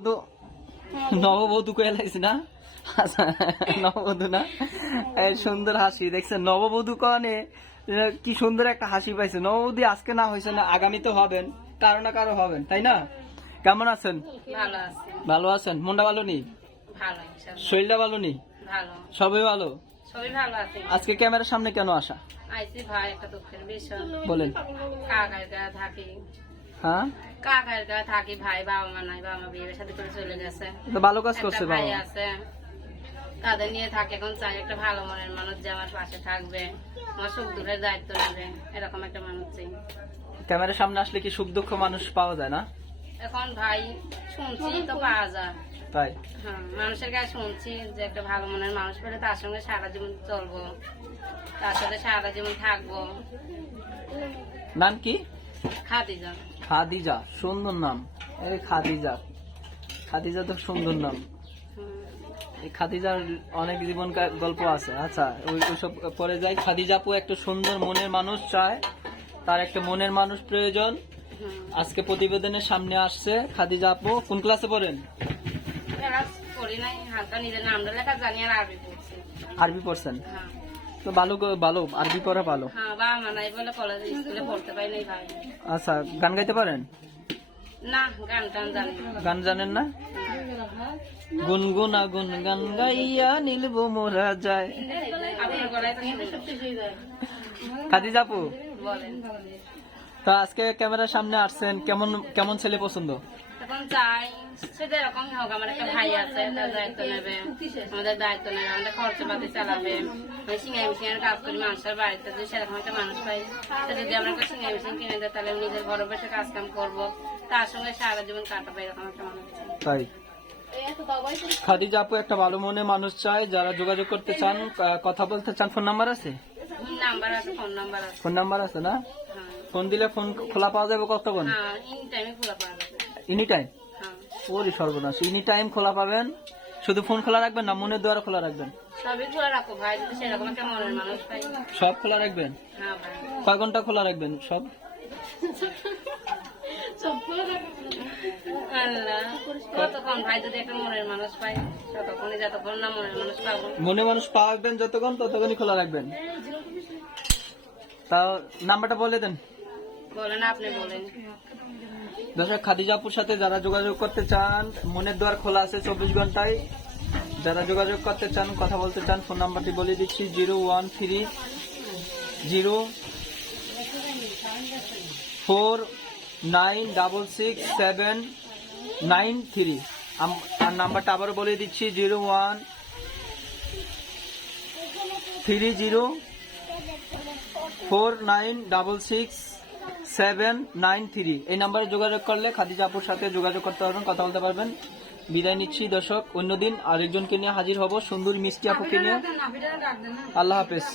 তো নববধূ। কয়ে লাগছে না? আচ্ছা, নববধূ না? সুন্দর হাসি দেখছেন? নববধূ কনে কি সুন্দর একটা হাসি পাইছে। নববধূ আজকে না হয়েছে না আগামীতে হবেন কারও না কারও হবেন তাই না? কেমন আছেন? ভালো আছেন? মনটা ভালো নেই? ভালো শরীরটা ভালো নেই? সবই ভালো? সবই ভালো আছে। আজকে ক্যামেরার সামনে কেন আসা? ভাই একটা দুঃখের বিষয়। বলেন। হ্যাঁ? কাকার গা থাকি ভাই বাবা মা নাই বাবা মা সাথে করে চলে গেছে। ভালো কাজ করছে ভাই আছে। তাদের নিয়ে থাকে এখন চাই একটা ভালো মনের মানুষ যে আমার পাশে থাকবে। আমার সুখ দুঃখের দায়িত্ব নেবে এরকম একটা মানুষ চাই। ক্যামেরার সামনে আসলে কি সুখ দুঃখ মানুষ পাওয়া যায় না? এখন ভাই শুনছি তো পাওয়া যায়। তাই? হ্যাঁ মানুষের কাছে শুনছি যে একটা ভালো মনের মানুষ পেলে তার সঙ্গে সারা জীবন চলবো। তার সাথে সারা জীবন থাকব। নাম কি? খাদিজা। খাদিজা সুন্দর নাম। এই খাদিজা। খাদিজা তো সুন্দর নাম। এই খাদিজার অনেক জীবন গল্প আছে। আচ্ছা ওই ওইসব পরে যাই। খাদিজাপু একটা সুন্দর মনের মানুষ চায়। তার একটা মনের মানুষ প্রয়োজন। আজকে প্রতিবেদনের সামনে আসছে খাদিজা আপু কোন ক্লাসে পড়েন? আরবি পড়ছেন? হ্যাঁ। তো ভালো ভালো। আরবি পড়া ভালো। হ্যাঁ বাবা নাই বলে কলেজে স্কুলে পড়তে পারি নাই ভাই। আচ্ছা গান গাইতে পারেন? না গান টান জানি গান জানেন না? গুনগুনা গুন গান গাইয়া নীলব মোরা যায়। আপু? বলেন। তো আজকে ক্যামেরার সামনে আসছেন কেমন কেমন ছেলে পছন্দ? এখন চাই সেটা এরকমই হোক আমার একটা ভাই আছে তার দায়িত্ব নেবে আমাদের দায়িত্ব নেবে আমাদের খরচ পাতি চালাবে। আমি সিঙ্গাই মেশিনের কাজ করি মানুষের বাড়িতে যদি সেরকম একটা মানুষ পাই তা যদি আমরা একটা সিঙ্গাই মেশিন কিনে দেয় তাহলে আমি নিজের ঘরে বসে কাজ কাম করব। তার সঙ্গে সারা জীবন কাটাবো এরকম একটা মানুষ। তাই? খাদিজা আপু একটা ভালো মনে মানুষ চায় যারা যোগাযোগ করতে চান কথা বলতে চান ফোন নাম্বার আছে? নাম্বার আছে ফোন নাম্বার আছে। ফোন নাম্বার আছে না? হ্যাঁ। ফোন দিলে ফোন খোলা পাওয়া যাবে কতক্ষণ? এনি টাইম হ্যাঁ ওরে সর্বনাশ এনি টাইম খোলা পাবেন। শুধু ফোন খোলা রাখবেন না মনের দ্বারা খোলা রাখবেন। সব খোলা রাখবেন? হ্যাঁ কয় ঘণ্টা খোলা রাখবেন সব? মনে মানুষ পাবেন যতক্ষণ ততক্ষণই খোলা রাখবেন। তাও নাম্বারটা বলে দেন। বলেন আপনি বলেন। দর্শক খাদিজাপুর সাথে যারা যোগাযোগ করতে চান, মনের দ্বার খোলা আছে চব্বিশ ঘন্টায়। যারা যোগাযোগ করতে চান, কথা বলতে চান, ফোন নাম্বারটি বলে দিচ্ছি, zero one three, zero four nine double six seven nine three. আর নাম্বারটা আবার বলে দিচ্ছি, zero one three zero four nine double six seven nine three এই নাম্বারে যোগাযোগ করলে খাদিজা আপুর সাথে যোগাযোগ করতে পারবেন কথা বলতে পারবেন। বিদায় নিচ্ছি দর্শক অন্যদিন আরেকজনকে নিয়ে হাজির হব সুন্দর মিষ্টি আপুকে নিয়ে। আল্লাহ হাফেজ।